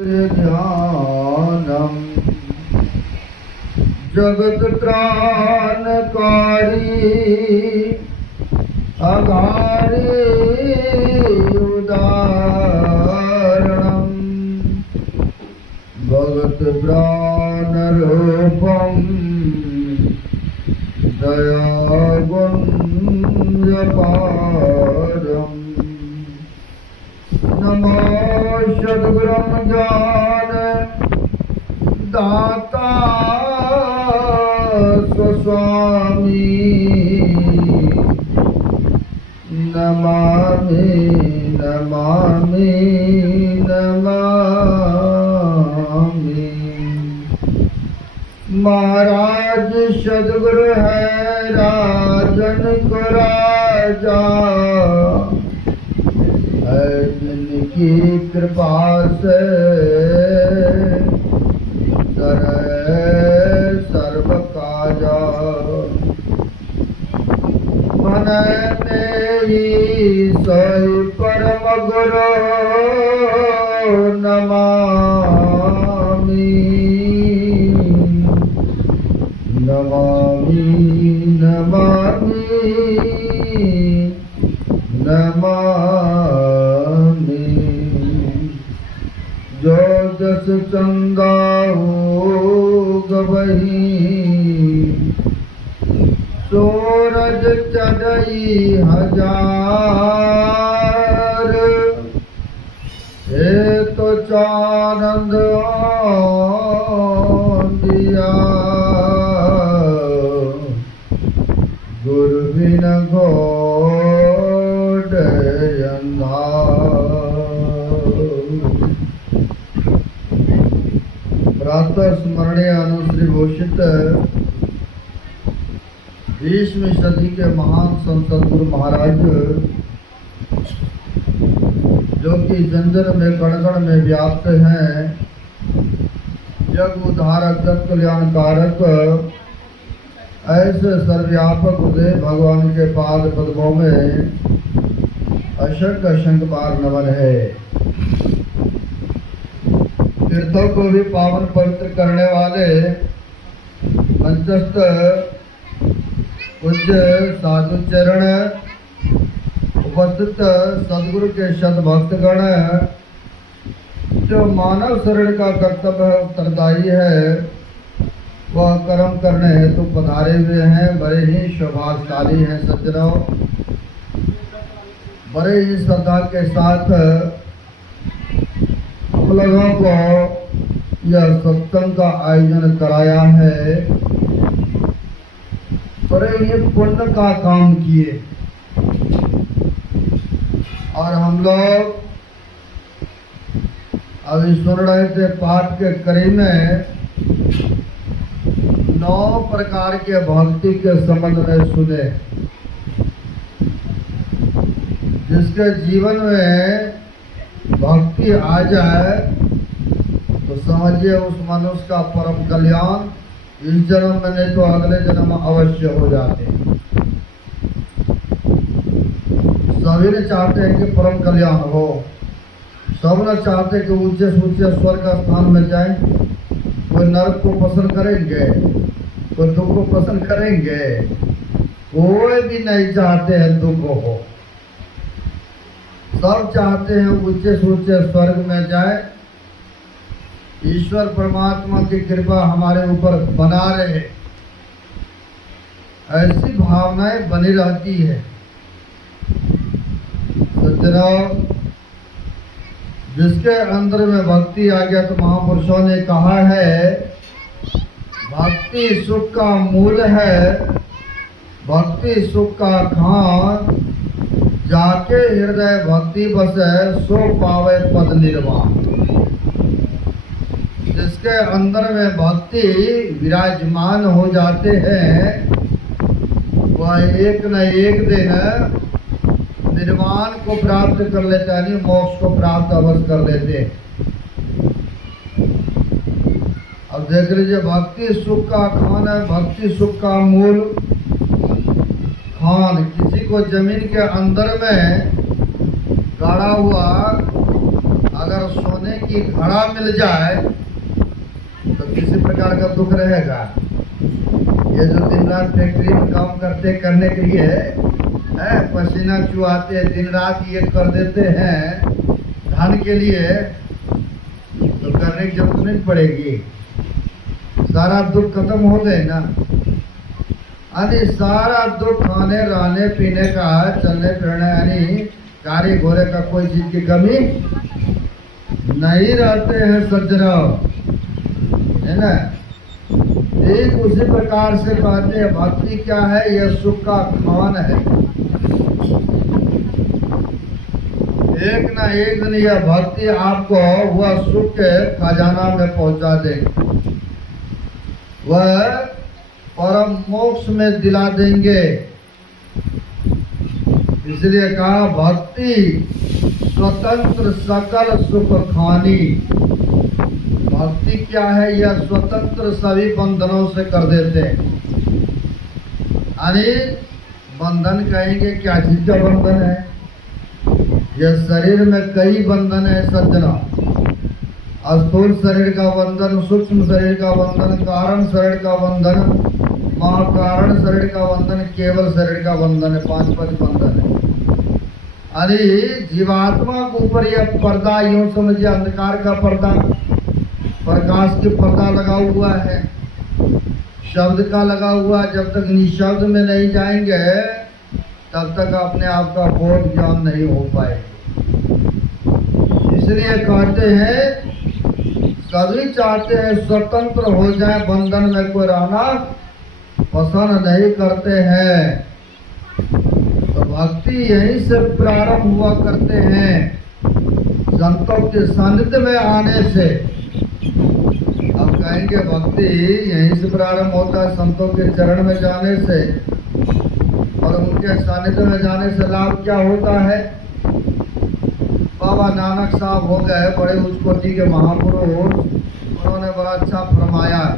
ध्यानम जगत त्राणकारी अघारे उदाहरणम भगत प्राण रूपम दयागुंजपारम नमो सद्गुरुम ज्ञान दाता स्वस्वामी नमामि नमामि नमामि। महाराज सद्गुरु है राजन को राजा है जिनकी कृपा से सर्व काजा मन मेरी सोई परम गुरु नमामि नमामि नमामि नमामि। जो जस चंगा हो गवही सूरज चढ़ई हजार हे तो चानंद दिया गुरु बिन घोट प्रातः स्मरणीय अनुश्री घोषित 20वीं सदी के महान संत सद्गुरु महाराज जो कि जन में कण कण में व्याप्त हैं, जग उद्धारक जग कल्याणकारक ऐसे सर्वव्यापक उदय भगवान के पाद पद्मों में असंख्य असंख्य बार नमन है। तीर्थों को भी पावन पवित्र करने वाले मंचस्थ पूज्य साधु चरण उपस्थित सदगुरु के शत भक्तगण जो मानव शरीर का कर्तव्य उत्तरदायी है वह कर्म करने हेतु पधारे हुए हैं। बड़े ही सौभाग्यशाली हैं सज्जनों। बड़े ही श्रद्धा के साथ हम लोगों को यह सत्संग का आयोजन कराया है। बड़े ये पुण्य का काम किए और हम लोग अभी सुन रहे थे पाठ के कड़ी में 9 प्रकार के भक्ति के संबंध में सुने। जिसके जीवन में भक्ति आ जाए तो समझिए उस मनुष्य का परम कल्याण इस जन्म में नहीं तो अगले जन्म अवश्य हो जाते हैं। सभी ने चाहते हैं कि परम कल्याण हो, सब ने चाहते हैं कि ऊंचे से ऊंचे स्वर्ग का स्थान मिल जाए। कोई नरक को पसंद करेंगे, कोई दुख को पसंद करेंगे, कोई भी नहीं चाहते हैं दुख हो। सब चाहते हैं ऊंचे से ऊंचे स्वर्ग में जाए। ईश्वर परमात्मा की कृपा हमारे ऊपर बना रहे, ऐसी भावनाएं बनी रहती है। सज्जनों, जिसके अंदर में भक्ति आ गया तो महापुरुषों ने कहा है भक्ति सुख का मूल है, भक्ति सुख का खान, जाके हृदय भक्ति बसे सो पावे पद निर्वाण। जिसके अंदर में भक्ति विराजमान हो जाते हैं वह एक न एक दिन निर्वाण को प्राप्त कर लेते हैं, मोक्ष को प्राप्त अवश्य कर लेते हैं। अब देख लीजिए भक्ति सुख का खान है, भक्ति सुख का मूल खान। किसी को जमीन के अंदर में गाड़ा हुआ अगर सोने की घड़ा मिल जाए तो किसी प्रकार का दुख रहेगा। ये जो दिन रात फैक्ट्री में काम करने के लिए पसीना चुहाते दिन रात ये कर देते हैं धन के लिए, तो करने की जरूरत नहीं पड़ेगी, सारा दुख खत्म हो गए ना। यानी सारा दुख खाने रहने पीने का, चलने फिरने यानी गाड़ी घोड़े का कोई चीज की कमी नहीं रहते हैं सज्जनों, है ना। ठीक उसी प्रकार से कहते हैं भक्ति क्या है, यह सुख का खान है। एक ना एक दिन यह भक्ति आपको वह सुख के खजाना में पहुंचा देगी, वह परम मोक्ष में दिला देंगे। इसलिए कहा भक्ति स्वतंत्र सकल सुख खानी। भक्ति क्या है, यह स्वतंत्र सभी बंधनों से कर देते हैं। यानी बंधन कहेंगे क्या चीज का बंधन है, यह शरीर में कई बंधन है सज्जना। स्थूल शरीर का बंधन, सूक्ष्म शरीर का बंधन, कारण शरीर का बंधन, महाकारण शरीर का बंधन, केवल शरीर का बंधन है, 5 बंधन है। अरे जीवात्मा के ऊपर यह पर्दा यूं समझिए अंधकार का पर्दा, प्रकाश के पर्दा लगा हुआ है, शब्द का लगा हुआ। जब तक निशब्द में नहीं जाएंगे तब तक अपने आप का बोध ज्ञान नहीं हो पाएगा। इसलिए कहते हैं सभी चाहते हैं स्वतंत्र हो जाए, बंधन में कोई रहना पसंद नहीं करते हैं। तो भक्ति यहीं से प्रारंभ हुआ करते हैं, संतों के सानिध्य में आने से। अब कहेंगे भक्ति यहीं से प्रारंभ होता है, संतों के चरण में जाने से, और उनके सानिध्य में जाने से लाभ क्या होता है। बाबा नानक साहब हो गए बड़े उच्च कोटि के महापुरुष, उन्होंने बड़ा अच्छा फरमाया है,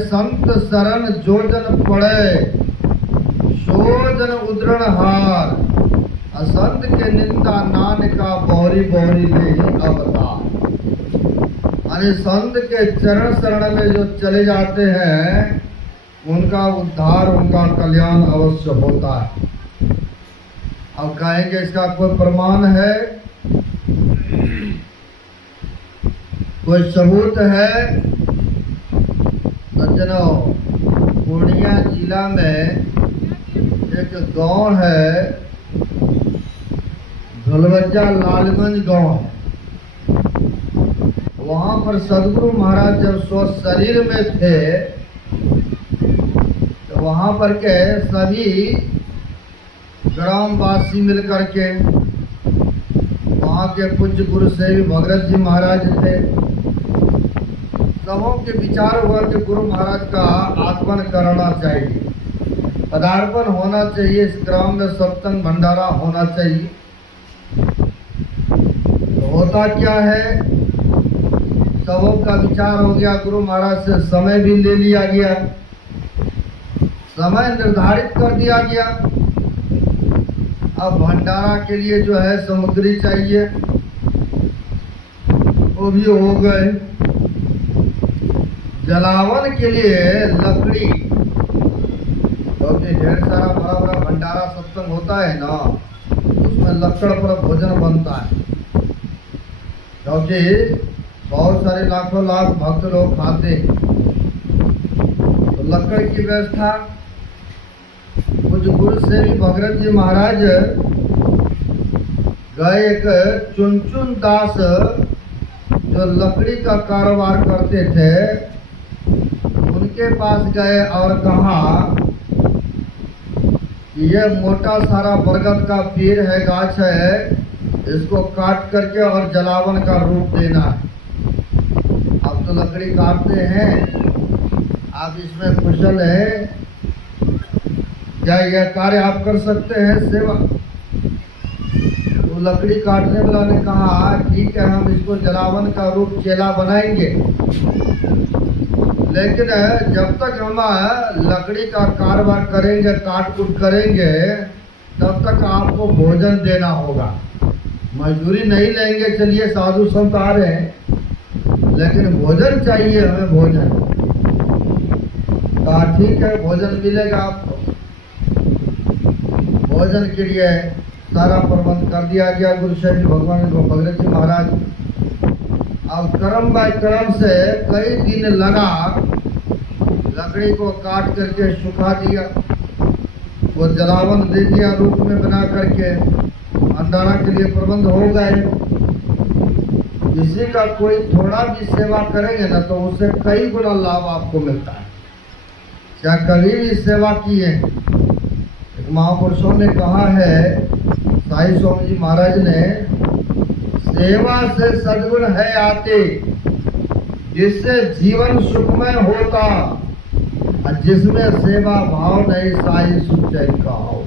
संत शरण जो जन पड़े सो जन उद्रण हार, असंत के निंदा नान का बौरी बौरी ले अवतार। यानी संत के चरण शरण में जो चले जाते हैं उनका उद्धार, उनका कल्याण अवश्य होता है। अब कहेंगे इसका कोई प्रमाण है, कोई सबूत है। सज्जनों, पूर्णिया जिला में एक गांव है, धुलवज्जा लालगंज गांव है। वहां पर सदगुरु महाराज जब स्व शरीर में थे तो वहां पर के सभी ग्रामवासी मिलकर के, वहाँ के पूज्य गुरु सेवी भगरत जी महाराज थे, सबों के विचार हुआ कि गुरु महाराज का आगमन करना चाहिए, पदार्पण होना चाहिए, इस ग्राम में सत्संग भंडारा होना चाहिए। तो होता क्या है, सबों का विचार हो गया, गुरु महाराज से समय भी ले लिया गया, समय निर्धारित कर दिया गया। अब भंडारा के लिए जो है सामग्री चाहिए, वो भी हो गए। जलावन के लिए लकड़ी, क्योंकि ढेर सारा बड़ा बड़ा भंडारा सत्संग होता है ना, उसमें लकड़ पर भोजन बनता है, क्योंकि बहुत सारे लाखों लाख भक्त लोग खाते, तो लकड़ की व्यवस्था। कुछ गुरु सेवी भगरत जी महाराज गए, एक चुनचुन दास जो लकड़ी का कारोबार करते थे उनके पास गए और कहा कि ये मोटा सारा बरगद का पेड़ है, गाछ है, इसको काट करके और जलावन का रूप देना है। आप तो लकड़ी काटते हैं, आप इसमें कुशल है, क्या यह कार्य आप कर सकते हैं सेवा? तो लकड़ी काटने वाला ने कहा ठीक है, हम इसको जलावन का रूप चेला बनाएंगे, लेकिन जब तक हम लकड़ी का कारोबार करेंगे, काट कूट करेंगे, तब तक आपको भोजन देना होगा। मजदूरी नहीं लेंगे, चलिए साधु संत आ रहे हैं, लेकिन भोजन चाहिए हमें, भोजन। कहा ठीक है, भोजन मिलेगा आपको। भोजन के लिए सारा प्रबंध कर दिया गया गुरु शैल भगवान को, भगत जी महाराज। अब कर्म बाय कर्म से कई दिन लगा, लकड़ी को काट करके सुखा दिया, वो जलावन दे दिया रूप में बना करके, भंडारा के लिए प्रबंध हो गए। किसी का कोई थोड़ा भी सेवा करेंगे ना तो उससे कई गुना लाभ आपको मिलता है। क्या कभी भी सेवा किए? एक महापुरुषों ने कहा है, साईं स्वामी जी महाराज ने, सेवा से सद्गुण है आते, जिससे जीवन सुखमय होता, और जिसमें सेवा भाव नहीं साई सुख चैन का हो।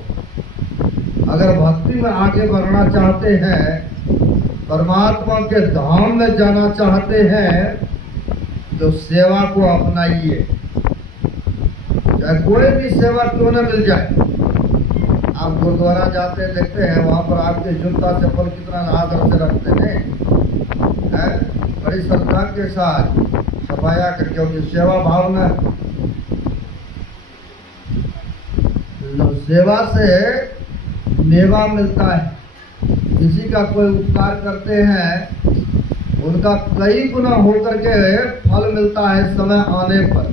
अगर भक्ति में आगे बढ़ना चाहते हैं, परमात्मा के धाम में जाना चाहते हैं, तो सेवा को अपनाइए। चाहे कोई भी सेवा क्यों न मिल जाए। आप गुरुद्वारा जाते हैं, देखते हैं वहाँ पर आपके जूता चप्पल कितना आदर से रखते हैं, बड़ी श्रद्धा के साथ सफाया करके, क्योंकि सेवा भावना। सेवा से मेवा मिलता है। किसी का कोई उपकार करते हैं, उनका कई गुना होकर के फल मिलता है समय आने पर।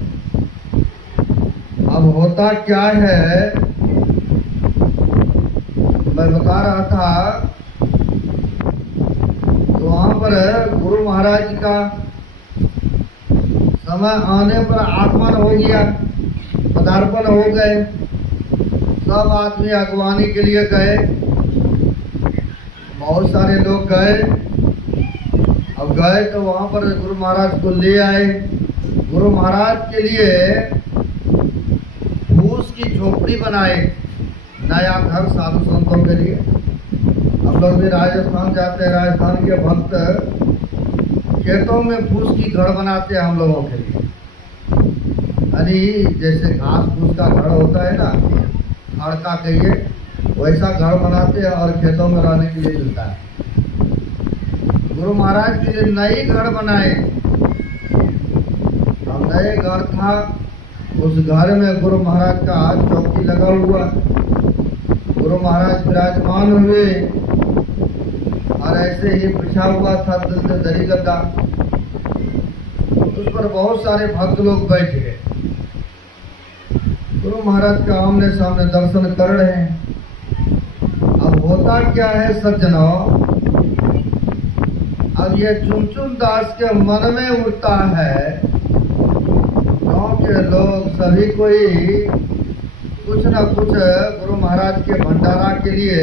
अब होता क्या है, मैं बता रहा था, तो वहाँ पर गुरु महाराज जी का समय आने पर आगमन हो गया, पदार्पण हो गए। सब आदमी अगवानी के लिए गए, बहुत सारे लोग गए। अब गए तो वहाँ पर गुरु महाराज को ले आए। गुरु महाराज के लिए फूस की झोपड़ी बनाए, नया घर साधु संतों के लिए। हम लोग भी राजस्थान जाते हैं, राजस्थान के भक्त खेतों में फूस की घर बनाते हैं हम लोगों के लिए। अरे जैसे घास फूस का घर होता है ना, खड़ का कहिए, वैसा घर बनाते हैं और खेतों में रहने के लिए मिलता है। गुरु महाराज के लिए नई घर बनाए। अब नए घर था, उस घर में गुरु महाराज का चौकी लगा हुआ, गुरु महाराज विराजमान हुए, और ऐसे ही बिछा हुआ था दरी गद्दा, उस पर बहुत सारे भक्त लोग बैठ गए। गुरु महाराज का आमने सामने दर्शन कर रहे हैं। अब होता क्या है सज्जनों, अब ये चुनचुन दास के मन में उठता है, गांव के लोग सभी कोई कुछ न कुछ गुरु महाराज के भंडारा के लिए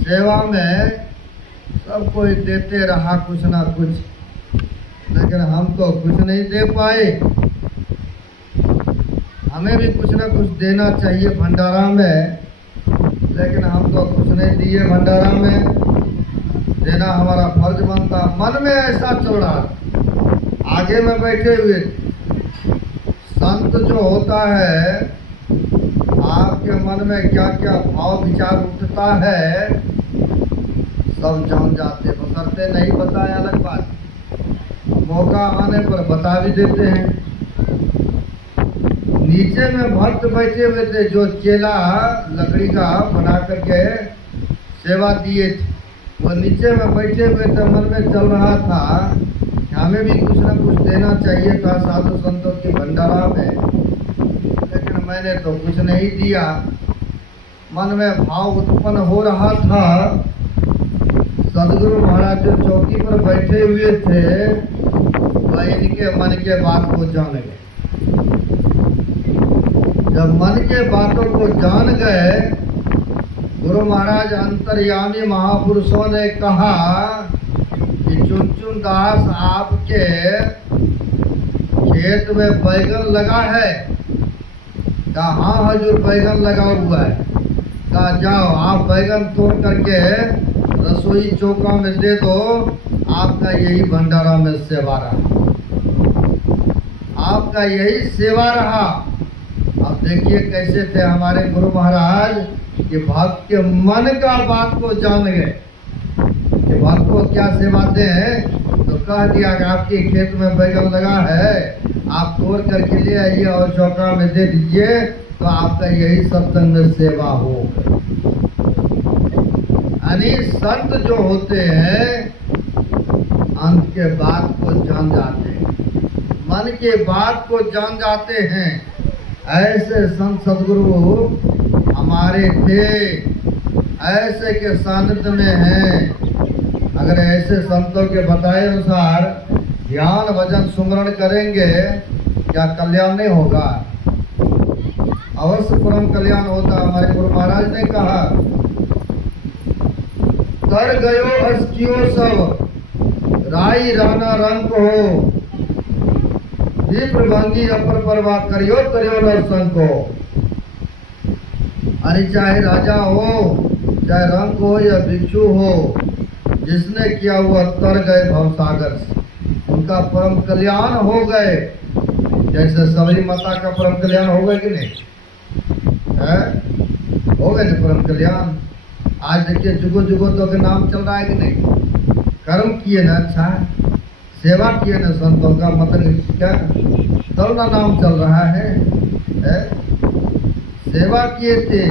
सेवा में सब कोई देते रहा कुछ न कुछ, लेकिन हम तो कुछ नहीं दे पाए। हमें भी कुछ न कुछ देना चाहिए भंडारा में, लेकिन हम तो कुछ नहीं दिए भंडारा में। देना हमारा फर्ज बनता। मन में ऐसा चल रहा। आगे में बैठे हुए संत जो होता है, आपके मन में क्या क्या भाव विचार उठता है सब जान जाते, बसरते नहीं बताए अलग बात, मौका आने पर बता भी देते हैं। नीचे में भक्त बैठे हुए थे, जो चेला लकड़ी का बना करके सेवा दिए थे, वो नीचे में बैठे हुए थे। मन में चल रहा था कि हमें भी कुछ न कुछ देना चाहिए था साधु संतों की भंडारा में, लेकिन मैंने तो कुछ नहीं दिया। मन में भाव उत्पन्न हो रहा था। सदगुरु महाराज जो चौकी पर बैठे हुए थे, वह इनके मन के बात को जान गए। जब मन के बातों को जान गए, गुरु महाराज अंतर्यामी महापुरुषों ने कहा कि चुनचुन दास आपके खेत में बैगन लगा है। कहा हाँ हजूर बैगन लगा हुआ है। कहा जाओ आप बैगन तोड़ करके रसोई चौका में दे दो, आपका यही भंडारा में सेवा रहा, आपका यही सेवा रहा। अब देखिए कैसे थे हमारे गुरु महाराज कि भक्त के मन का बात को जान गए। कि भक्त को क्या सेवा दें, तो कह दिया कि आपके खेत में बैगन लगा है, आप तोड़ करके ले आइए और चौका में दे दीजिए, तो आपका यही सत्संग में सेवा हो। यानी संत जो होते हैं अंत के बात को जान जाते हैं, मन के बात को जान जाते हैं। ऐसे संत सदगुरु हमारे थे, ऐसे के सानिध्य में हैं। अगर ऐसे संतों के बताए अनुसार ध्यान भजन सुमरण करेंगे, क्या कल्याण नहीं होगा? अवश्य परम कल्याण होता। हमारे गुरु महाराज ने कहा, कर गयो अस्कियो सब राई राना रंग हो, विप्र भंगी अपर परवाह करियो करियो न संग को। अरे चाहे राजा हो, चाहे रंग हो या भिक्षु हो, जिसने किया हुआ तर गए भवसागर से, उनका परम कल्याण हो गए। जैसे सबरी माता का परम कल्याण हो गए कि नहीं है? हो गए ना परम कल्याण। आज देखिए जुगो जुगो तो के नाम चल रहा है कि नहीं? कर्म किए ना, अच्छा सेवा किए ना संतों का, मतलब क्या तब ना नाम चल रहा है? सेवा किए थे,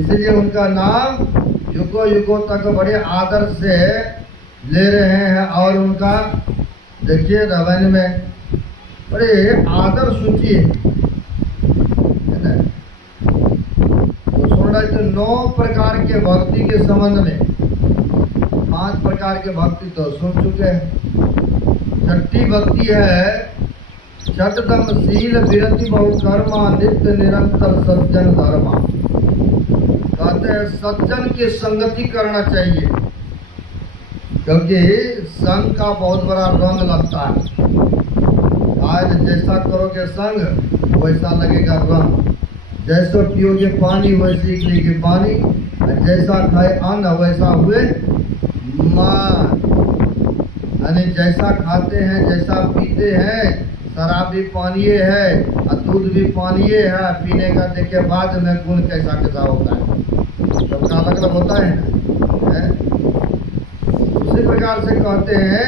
इसलिए उनका नाम युगो युगों तक बड़े आदर से ले रहे हैं। और उनका देखिए रामायण में बड़े आदर सूची है ना। तो सुन रहे थे 9 प्रकार के भक्ति के संबंध में, 5 प्रकार के भक्ति तो सुन चुके हैं। छठी भक्ति है छठदम शील विरति बहु कर्मा नित्य निरंतर सज्जन धर्मा। कहते हैं सज्जन की संगति करना चाहिए, क्योंकि संग का बहुत बड़ा रंग लगता है। आज जैसा करोगे संग वैसा लगेगा रंग, जैसा पियोगे पानी वैसे निकलेगी पानी, जैसा खाए अन्न वैसा हुए मान। यानी जैसा खाते हैं, जैसा पीते हैं, शराब भी पानीय है और दूध भी पानीय है, पीने का देखे बाद में गुण कैसा कैसा होता है, सबका अलग अलग होता है ना। उसी प्रकार से कहते हैं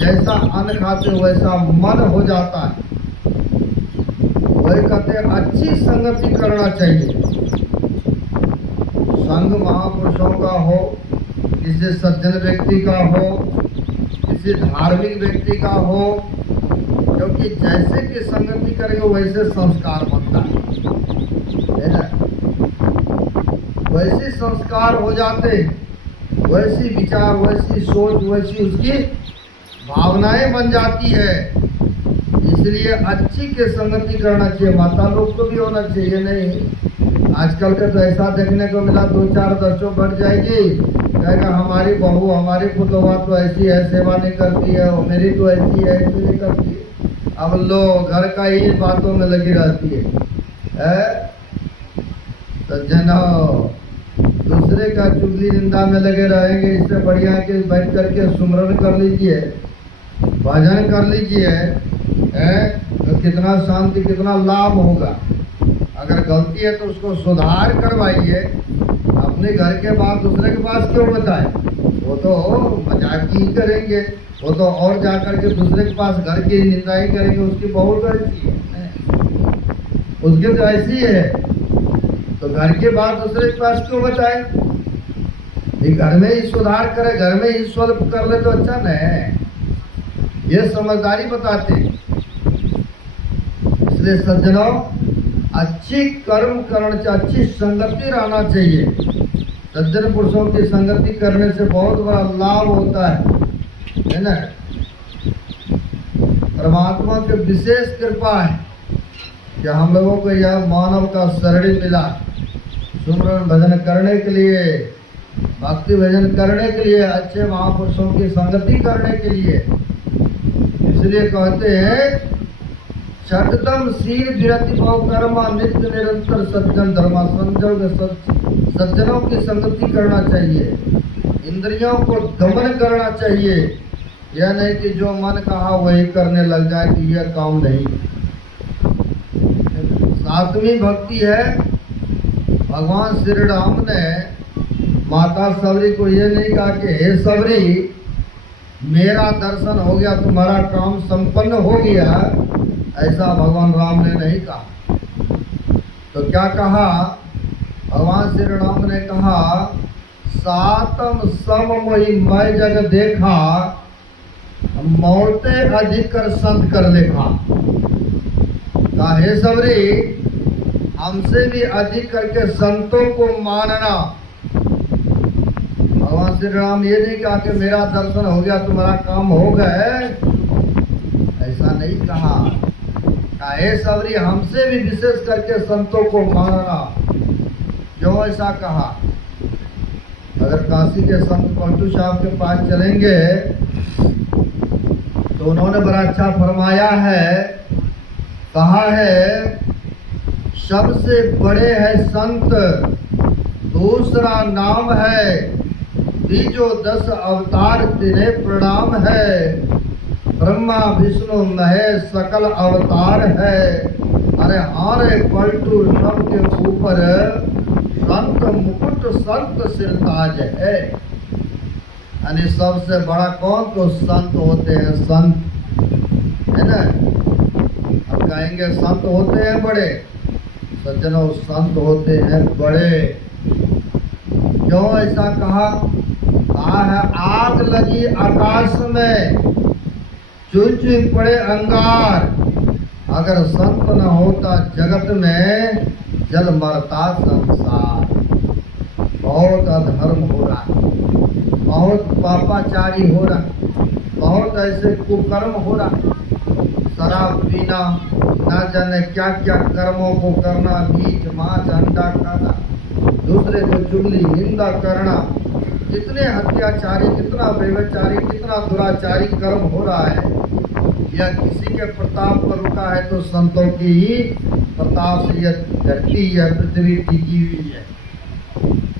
जैसा अन्न खाते वैसा मन हो जाता है। वही कहते हैं अच्छी संगति करना चाहिए। संग महापुरुषों का हो, किसी सज्जन व्यक्ति का हो, किसी धार्मिक व्यक्ति का हो, क्योंकि जैसे की संगति करेंगे वैसे संस्कार बनता है ना। वैसे संस्कार हो जाते, वैसी विचार, वैसी सोच, वैसी उसकी भावनाएं बन जाती है। इसलिए अच्छी के संगति करना चाहिए। माता लोग को भी होना चाहिए। नहीं आजकल का तो ऐसा देखने को मिला, 2-4 दर्शों बढ़ जाएगी, कहेगा हमारी बहू हमारी पुतवा तो ऐसी है, सेवा नहीं करती है, और मेरी तो ऐसी है, ऐसी नहीं करती है। अब लो घर का ही बातों में लगी रहती है? तो जना दूसरे का चुगली निंदा में लगे रहेंगे। इससे बढ़िया है कि बैठ करके सुमरन कर लीजिए, भजन कर लीजिए, तो कितना शांति, कितना लाभ होगा। अगर गलती है तो उसको सुधार करवाइए। अपने घर के बात दूसरे के पास क्यों बताएं? वो तो मजाक ही करेंगे, वो तो और जाकर के दूसरे के पास घर की निंदा ही करेंगे। उसकी बहुत गलती है, उसकी तो ऐसी है, तो घर के बात दूसरे के पास क्यों बताएं? ये घर में ही सुधार करे, घर में ही स्वल्प कर ले तो अच्छा न है। ये समझदारी बताते। इसलिए सज्जनों अच्छी कर्म करना चाहिए, अच्छी संगति रहना चाहिए। सज्जन पुरुषों की संगति करने से बहुत बड़ा लाभ होता है ना। परमात्मा की विशेष कृपा है कि हम लोगों को यह मानव का शरण मिला, सुमरन भजन करने के लिए, भक्ति भजन करने के लिए, अच्छे महापुरुषों की संगति करने के लिए। इसलिए कहते हैं छठदम शील विरति बहु कर्मा नित्य निरंतर सज्जन धर्मा। सज्जनों की संगति करना चाहिए, इंद्रियों को दमन करना चाहिए। यह नहीं कि जो मन कहा वही करने लग जाए, कि यह काम नहीं। 7वीं भक्ति है, भगवान श्री राम ने माता सबरी को ये नहीं कहा कि हे सबरी मेरा दर्शन हो गया, तुम्हारा काम संपन्न हो गया, ऐसा भगवान राम ने नहीं कहा। तो क्या कहा? भगवान श्री राम ने कहा सातम सब मोहि मैं जग देखा, मौते अधिक कर संत कर लेखा। कहा हे सबरी हमसे भी अधिक करके संतों को मानना। भगवान श्री राम ये नहीं कहा कि मेरा दर्शन हो गया तुम्हारा काम हो गए, ऐसा नहीं कहा। हे सबरी हमसे भी विशेष करके संतों को मानना। क्यों ऐसा कहा? अगर काशी के संत पलटू साहब के पास चलेंगे तो उन्होंने बड़ा अच्छा फरमाया है, कहा है सबसे बड़े है संत, दूसरा नाम है, बीजो 10 अवतार तिन्हें प्रणाम है, ब्रह्मा विष्णु महेश सकल अवतार है। अरे हारे पलटू सबके ऊपर संत मुकुट संत सिरताज है। यानी सबसे बड़ा कौन? तो संत होते हैं, संत है ना। अब कहेंगे संत होते हैं बड़े, सज्जनों संत होते हैं बड़े। क्यों ऐसा कहा? कहा है आग लगी आकाश में, चुन चुन पड़े अंगार, अगर संत न होता जगत में जल मरता संसार। बहुत अधर्म हो रहा है, बहुत पापाचारी हो रहा है, बहुत ऐसे कुकर्म हो रहा है। शराब पीना, ना जाने क्या क्या कर्मों को करना, मीट मांस अंडा खाना, दूसरे को चुगली निंदा करना, कितने हत्याचारी, कितना व्यभिचारी, कितना दुराचारी कर्म हो रहा है। यह किसी के प्रताप पर रुका है तो संतों की ही प्रताप से यह धरती, यह पृथ्वी टिकी हुई है।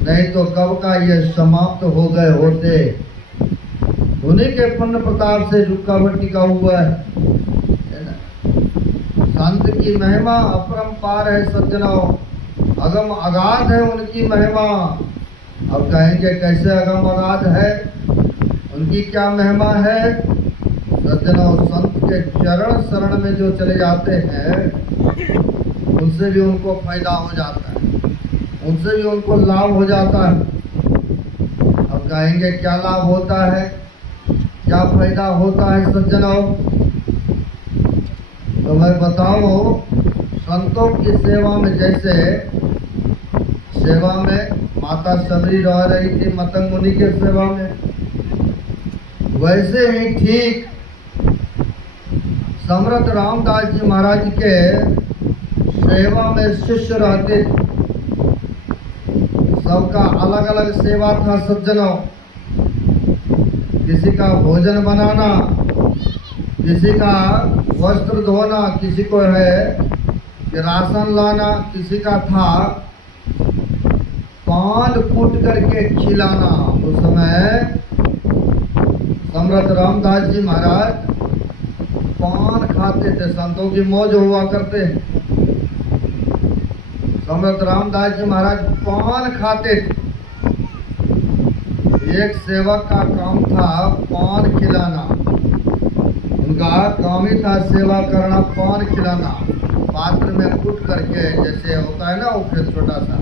नहीं तो कब का यह समाप्त हो गए होते। उन्हीं के पुण्य प्रताप से रुकावट टिका हुआ है ना। संत की महिमा अपरंपार है सज्जनों, अगम अगाध है उनकी महिमा। अब कहेंगे कैसे अगम अगाध है, उनकी क्या महिमा है? सज्जनों संत के चरण शरण में जो चले जाते हैं उनसे भी उनको फायदा हो जाता है, उनसे भी उनको लाभ हो जाता है। अब कहेंगे क्या लाभ होता है, क्या फायदा होता है सज्जनों? तो मैं बताऊं, संतों की सेवा में जैसे सेवा में माता सबरी रह रही थी मतंग मुनि के सेवा में, वैसे ही ठीक समर्थ रामदास जी महाराज के सेवा में शिष्य रहते थे। सबका अलग अलग सेवा था सज्जनों। किसी का भोजन बनाना, किसी का वस्त्र धोना, किसी को है कि राशन लाना, किसी का था पान कूट करके खिलाना। उस समय समर्थ रामदास जी महाराज पान खाते थे, संतों की मौज हुआ करते। समर्थ रामदास जी महाराज पान खाते थे। एक सेवक का काम था पान खिलाना, उनका काम ही था सेवा करना, पान खिलाना। पात्र में कूट करके, जैसे होता है ना वो फिर छोटा सा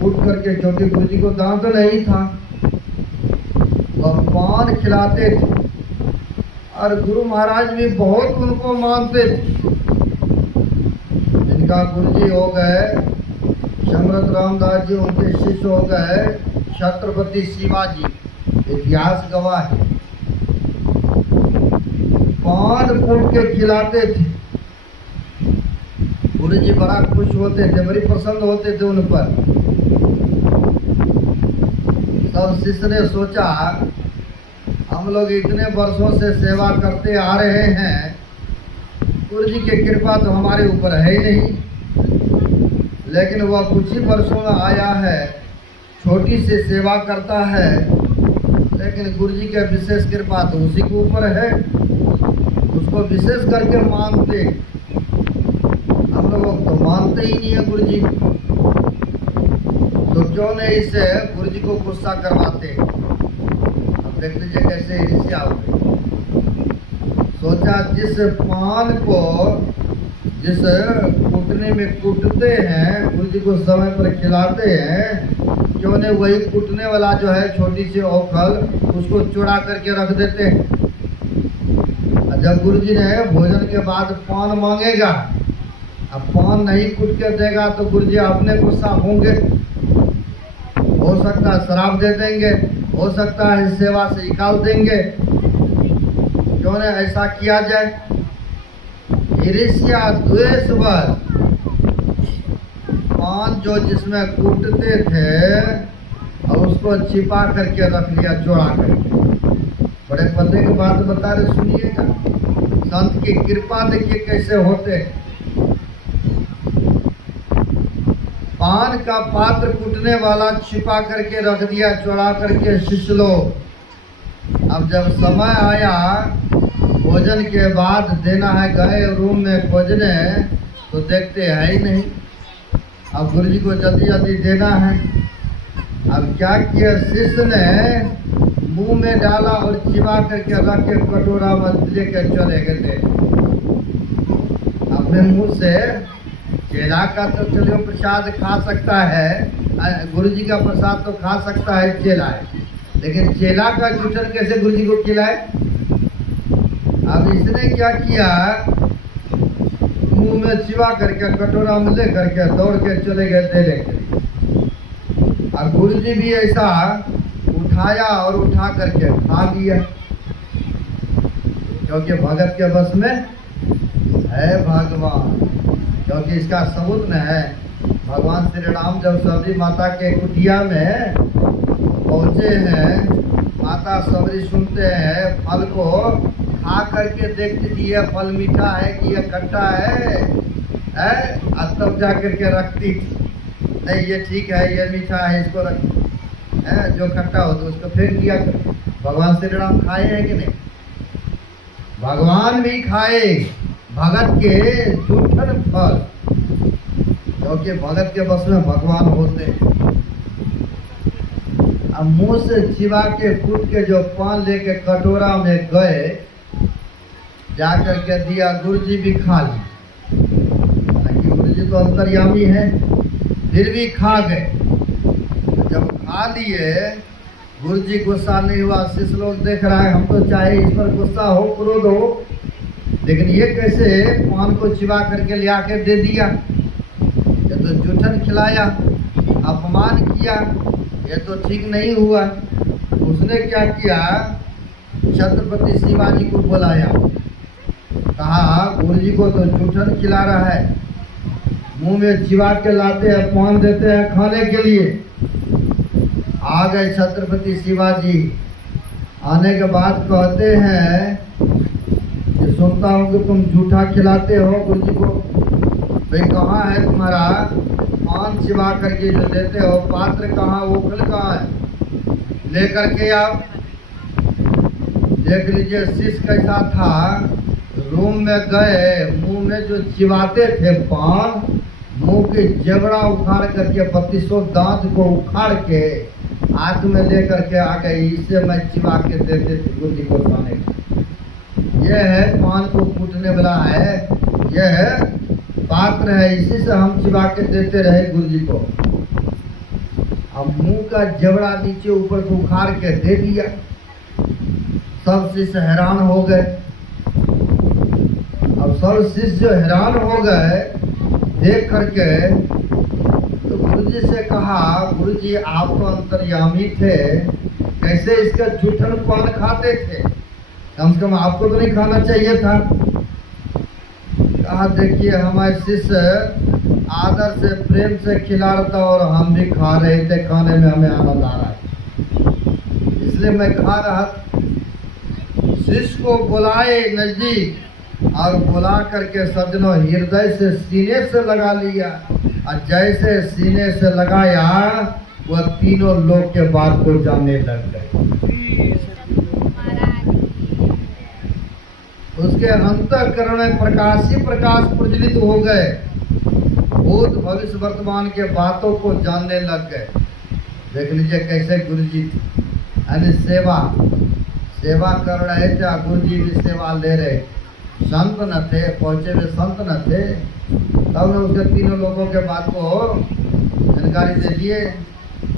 कूट करके, क्योंकि गुरु जी को दांत नहीं था, वह पान खिलाते थे। और गुरु महाराज भी बहुत उनको मानते थे। इनका गुरु जी हो गए समर्थ रामदास जी, उनके शिष्य हो गए छत्रपति शिवाजी, इतिहास गवाह है। पान कूट के खिलाते थे। गुरु जी बड़ा खुश होते थे, बड़ी प्रसन्न होते थे उन पर। सब शिष्य ने सोचा हम लोग इतने वर्षों से सेवा करते आ रहे हैं, गुरु जी की कृपा तो हमारे ऊपर है ही नहीं, लेकिन वह कुछ ही वर्षों में आया है, छोटी सी सेवा करता है, लेकिन गुरु जी की विशेष कृपा तो उसी के ऊपर है, उसको विशेष करके मानते। हम लोग तो मानते ही नहीं है गुरु जी। तो क्यों नहीं इससे गुरु जी को गुस्सा करवाते। अब देख लीजिए कैसे ईर्ष्या हो गई। सोचा जिस पान को जिस कूटने में कूटते हैं, गुरु जी को समय पर खिलाते हैं, क्यों नहीं वही कूटने वाला जो है छोटी सी औखल उसको चुरा करके रख देते हैं। जब गुरु जी ने भोजन के बाद पान मांगेगा, अब पान नहीं कूट के देगा तो गुरु जी अपने गुस्सा होंगे, हो सकता है शराब दे देंगे, हो सकता है सेवा से निकाल देंगे। क्यों न ऐसा किया जाए। ईर्ष्या द्वेष बस पान जो जिसमें कूटते थे और उसको छिपा करके रख लिया, चुरा करके। बड़े पते की बात बता रहे, सुनिएगा। संत की कृपा देखिए कैसे होते। पान का पात्र कूटने वाला छिपा करके रख दिया, चुरा करके शिष्य लोग। अब जब समय आया भोजन के बाद देना है, गए रूम में खोजने तो देखते हैं ही नहीं। अब गुरु जी को जल्दी जल्दी देना है। अब क्या किया, शिष्य ने मुंह में डाला और चिबा करके रख के कटोरा में लेकर चले गए अपने मुंह से। चेला का तो चलो प्रसाद खा सकता है, गुरु जी का प्रसाद तो खा सकता है चेला है, लेकिन चेला का जूठन कैसे गुरु जी को खिलाए। अब इसने क्या किया, मुंह में चिबा करके कटोरा में ले करके दौड़ के चले गए देने के लिए। और गुरु जी भी ऐसा उठाया और उठा करके खा लिया, क्योंकि भगत के बस में है भगवान। क्योंकि इसका सबूत में है, भगवान श्री राम जब सबरी माता के कुटिया में पहुंचे हैं, माता सबरी सुनते हैं, फल को खा करके देखती थी ये फल मीठा है कि ये खट्टा है, तब जा करके रखती नहीं ये ठीक है ये मीठा है इसको रख, जो खट्टा हो तो उसको फेंक दिया। भगवान श्री राम खाए हैं कि नहीं, भगवान भी खाए भगत के जूठन फल, क्योंकि भगत के बस में भगवान होते हैं। अब मुंह से चिबा के कूट के जो पान लेके कटोरा में गए, जा करके दिया, गुरु जी भी खा ली। गुरु जी तो अंतर्यामी है, फिर भी खा गए। जब खा लिए, गुरु जी गुस्सा नहीं हुआ, शिष्य लोग देख रहा है, हम तो चाहे इस पर गुस्सा हो क्रोध हो, लेकिन ये कैसे पान को चिबा करके ले आके दे दिया, ये तो जूठन खिलाया, अपमान किया, ये तो ठीक नहीं हुआ। उसने क्या किया, छत्रपति शिवाजी को बुलाया, कहा गुरु जी को तो जूठन खिला रहा है, मुंह में चिबा के लाते हैं, पान देते हैं खाने के लिए। आ गए छत्रपति शिवाजी, आने के बाद कहते हैं कि सुनता हूँ कि तुम जूठा खिलाते हो गुरु जी को, भाई कहाँ है तुम्हारा पान चिबा करके जो देते हो, पात्र कहाँ, ओखल कहाँ है, लेकर के आओ। देख लीजिए शिष्य कैसा था, रूम में गए, मुंह में जो चिबाते थे पान, मुंह के जबड़ा उखाड़ करके 32 दांत को उखाड़ के हाथ में लेकर के आ गए, इसे मैं चिबा के देते थे गुरु जी को खाने को। यह है पान को कूटने वाला है, यह है पात्र है, इसी से हम चिबा के देते रहे गुरु जी को। अब मुंह का जबड़ा नीचे ऊपर को उखाड़ के दे दिया, सब शिष्य हैरान हो गए। अब सब शिष्य जो हैरान हो गए देख करके, तो गुरु जी से कहा, गुरु जी आप तो अंतर्यामी थे, कैसे इसका जूठन पान खाते थे, कम से कम आपको तो नहीं खाना चाहिए था। कहा देखिए हमारे शिष्य आदर से प्रेम से खिला रहा था और हम भी खा रहे थे, खाने में हमें आनंद आ रहा है, इसलिए मैं खा रहा था। शिष्य को बुलाए नजदीक और बुला करके सज्जनों हृदय से सीने से लगा लिया, और जैसे सीने से लगाया वह तीनों लोग के बात को जानने लग गए। उसके अंतःकरण में प्रकाश ही प्रकाश प्रज्वलित हो गए, भूत भविष्य वर्तमान के बातों को जानने लग गए। देख लीजिए कैसे गुरु जी यानी सेवा कर रहे थे और गुरु जी भी सेवा ले रहे। संत न थे, पहुंचे हुए संत न थे, तब ने उसके तीनों लोगों के बात को जानकारी दे दिए,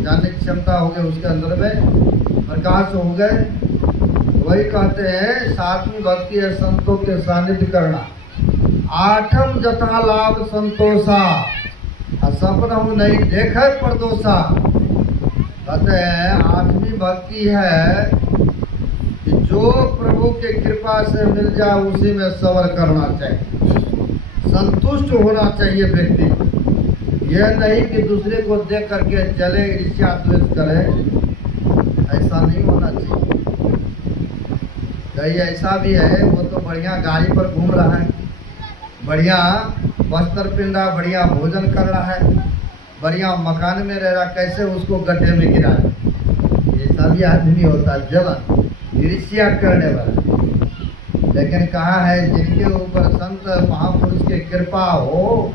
जानने की क्षमता हो गई उसके अंदर में, प्रकाश हो गए। वही कहते हैं सातवीं भक्ति है संतों के सानिध्य करना। आठम जथा लाभ संतोषा, सपना हूँ नहीं देखे परदोषा। कहते हैं आठवीं भक्ति है कि जो प्रभु के कृपा से मिल जाए उसी में सबर करना चाहिए, संतुष्ट होना चाहिए व्यक्ति। यह नहीं कि दूसरे को देख करके जले, ईर्ष्या द्वेष करे, ऐसा नहीं होना चाहिए। कहीं ऐसा भी है वो तो बढ़िया गाड़ी पर घूम रहा है, बढ़िया वस्त्र पहन रहा, बढ़िया भोजन कर रहा है, बढ़िया मकान में रह रहा, कैसे उसको गड्ढे में गिरा है। ऐसा भी आदमी होता है, जलन ईर्ष्या करने वाला। लेकिन कहा है जिनके ऊपर संत महापुरुष की कृपा हो,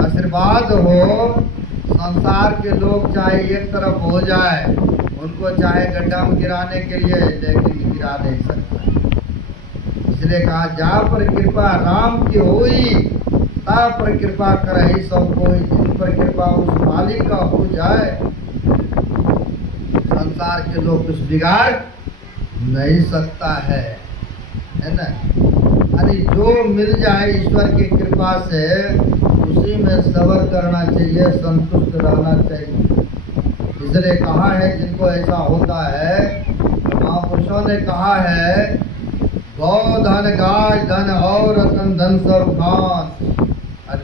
आशीर्वाद हो, संसार के लोग चाहे एक तरफ हो जाए, उनको चाहे गड्ढा में गिराने के लिए, लेकिन गिरा नहीं सकता। इसलिए कहा जा पर कृपा राम की होई, ता पर कृपा करहि सब कोई। जिन पर कृपा उस मालिक का हो जाए, संसार के लोग कुछ बिगाड़ नहीं सकता है ना। अरे जो मिल जाए ईश्वर की कृपा से उसी में सबर करना चाहिए, संतुष्ट रहना चाहिए। इसलिए कहा है जिनको ऐसा होता है, महापुरुषों ने कहा है गौ धन गाय धन और रतन धन सब खान,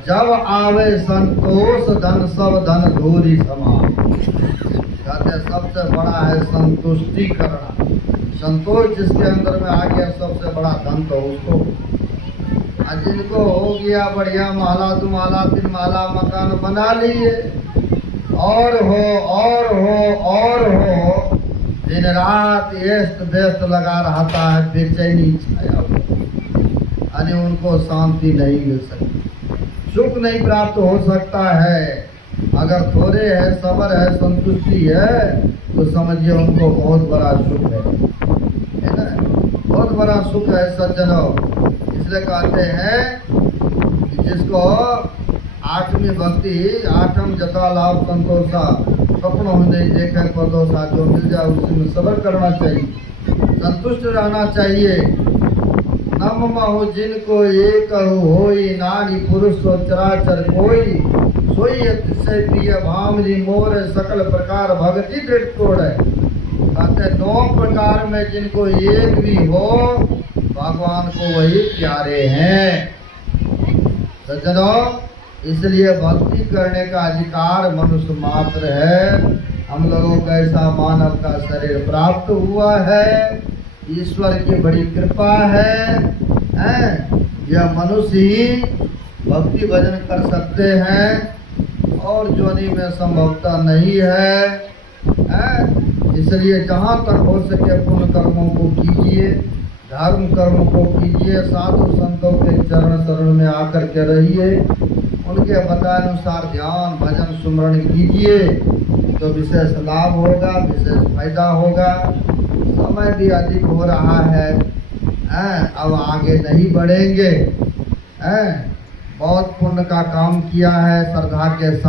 जब आवे संतोष धन सब धन धूरी समान। कहते सबसे बड़ा है संतुष्टि करना, संतोष जिसके अंदर में आ गया सबसे बड़ा धन तो उसको। जिनको हो गया बढ़िया माला दो माला तीन माला मकान बना लिए, और हो दिन रात व्यस्त व्यस्त लगा रहता है, बेचैनी छाया, यानी उनको शांति नहीं मिल सकती, सुख नहीं प्राप्त हो सकता है। अगर थोड़े है, सबर है, संतुष्टि है, तो समझिए उनको बहुत बड़ा सुख है ना, बहुत बड़ा सुख है सज्जनों। इसलिए कहते हैं कि जिसको आठवीं भक्ति, आठम जता लाभ संतोषा, सपनों में नहीं देखे परदोषा, जो मिल जाए उसी में सबर करना चाहिए, संतुष्ट रहना चाहिए। नम महु जिनको एक होई, नारी पुरुष सो चराचर कोई, सोई अतिशय प्रिय भामरी मोर, सकल प्रकार भक्ति दृढ़ तोड़ है। कहते 9 प्रकार में जिनको एक भी हो, भगवान को वही प्यारे हैं सज्जनों। इसलिए भक्ति करने का अधिकार मनुष्य मात्र है। हम लोगों को ऐसा मानव का शरीर प्राप्त हुआ है, ईश्वर की बड़ी कृपा है, यह मनुष्य ही भक्ति भजन कर सकते हैं और जोनी में संभवता नहीं है। इसलिए जहाँ तक हो सके पुण्य कर्मों को कीजिए, धर्म कर्म को कीजिए, साधु संतों के चरण शरण में आकर के रहिए, उनके बताए अनुसार ध्यान भजन सुमरण कीजिए, तो विशेष लाभ होगा, विशेष फायदा होगा। समय भी अधिक हो रहा है, अब आगे नहीं बढ़ेंगे। बहुत पुण्य का काम किया है श्रद्धा के साथ।